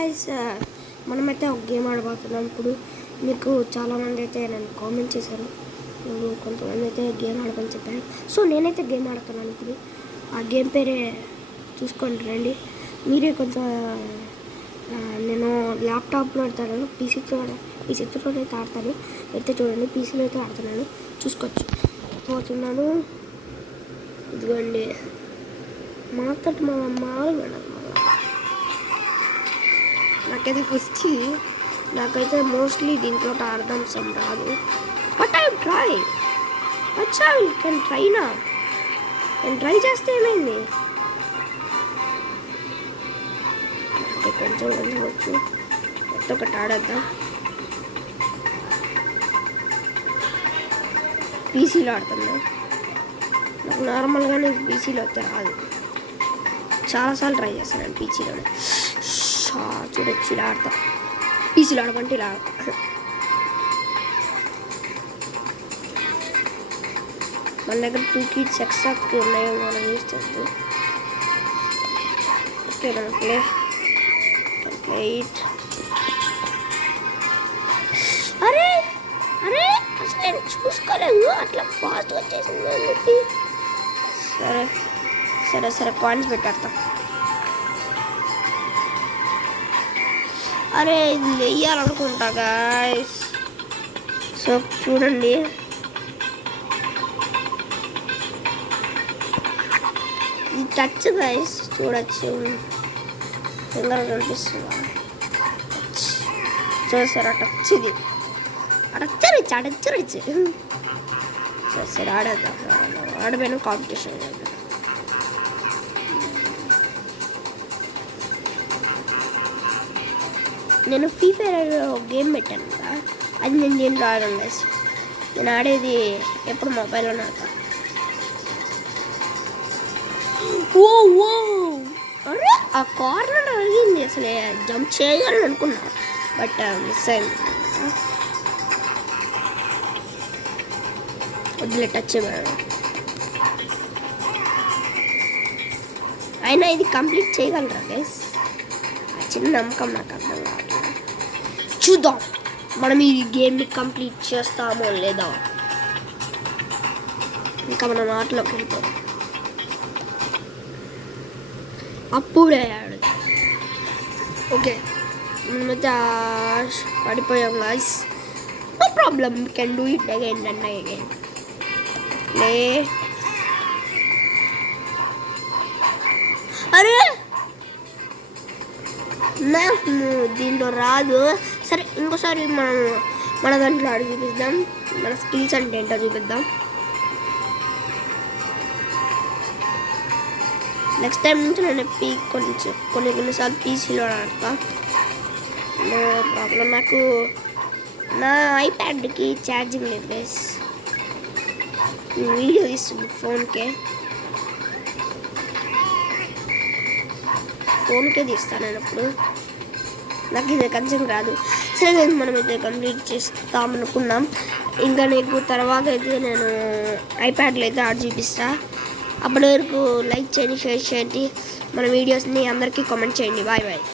Guys మనమైతే ఒక game ఆడబోతున్నాం. ఇప్పుడు మీకు చాలామంది అయితే నన్ను కామెంట్ చేశారు, కొంతమంది అయితే గేమ్ ఆడమని చెప్పారు. సో నేనైతే గేమ్ ఆడుతున్నాను. ఇప్పుడు ఆ గేమ్ పేరే చూసుకోండి రండి. మీరే కొంత నేను ల్యాప్టాప్లో ఆడతాను, పీసీతో అయితే ఆడతాను. అయితే చూడండి, పీసీలో అయితే ఆడుతున్నాను, చూసుకోవచ్చు. పోతున్నాను, ఇదిగోండి మాట్లాడి మాట్లాడాలి. నాకైతే మోస్ట్లీ దీంట్లో అర్థం రాదు. బట్ ఐ ట్రై అచ్చా కెన్ ట్రైనా నేను ట్రై చేస్తే ఏమైంది, కొంచెం వచ్చు. కొత్త ఒకటి ఆడేద్దాం. పీసీలో ఆడుతున్నా. నాకు నార్మల్గానే పీసీలో అయితే రాదు. చాలాసార్లు ట్రై చేస్తాను నేను పీసీలోనే. చూడొచ్చు, ఇలా ఆడతా. పీసీలో ఆడమంటే ఇలా ఆడతా. మన దగ్గర 2 కిట్స్ ఎక్స్ట్రా ఉన్నాయో మనం యూజ్ చేద్దాం. ఓకే, మనం ప్లే ఇట్. అరే అరే అసలు నేను చూసుకోలేదు, అట్లా ఫాస్ట్ వచ్చేసింది అని చెప్పి. సరే సరే సరే కాయిన్స్ పెట్టేస్తా. అరే ఇది వెయ్యాలనుకుంటా గాయస్. సో చూడండి, ఇది టచ్ గాయస్, చూడచ్చు. ఫింగర్ కనిపిస్తుందా? చూసారా టచ్? ఇది అడచ్చరిచ్చు. సరే సరే ఆడేద్దాం. ఆడపోయిన కాంపిటీషన్. నేను ఫ్రీ ఫైర్ గేమ్ పెట్టాను కదా, అది నేను దీంట్లో ఆడాను గైస్. నేను ఆడేది ఎప్పుడు మొబైల్లోనే ఆడతా. ఓ ఓ అరే ఆ కార్నర్ అడిగింది, అసలు జంప్ చేయగలను అనుకున్నా, బట్ మిస్ అయింది. వదిలే టచ్. అయినా ఇది కంప్లీట్ చేయగలరా గైస్? చిన్న నమ్మకం నాకు అర్థం కావట్లేదు. చూద్దాం మనం ఈ గేమ్ని కంప్లీట్ చేస్తామో లేదా. ఇంకా మనం ఆటలోకి వెళ్తాం. అప్పుడే ఆడు. ఓకే, మనమైతే పడిపోయాం guys. No problem, we can do it again and again. అరే నాకు దీంట్లో రాదు. సరే ఇంకోసారి మన దాంట్లో ఆడి చూపిద్దాం. మన స్కిల్స్ అంటే ఏంటో చూపిద్దాం. నెక్స్ట్ టైం నుంచి నేను కొన్నిసార్లు పీసీలో ఆడతా. No problem. నాకు నా ఐప్యాడ్కి ఛార్జింగ్ లేదు గైస్. వీడియో తీస్తుంది ఫోన్కే తీస్తాను నేను అప్పుడు. నాకు ఇది కొంచెం రాదు. సరే మనం అయితే కంప్లీట్ చేస్తామనుకున్నాం. ఇంకా నీకు తర్వాత అయితే నేను ఐప్యాడ్లో అయితే ఆడ చూపిస్తా. అప్పటి వరకు లైక్ చేయండి, షేర్ చేయండి, మన వీడియోస్ని అందరికీ కామెంట్ చేయండి. Bye bye.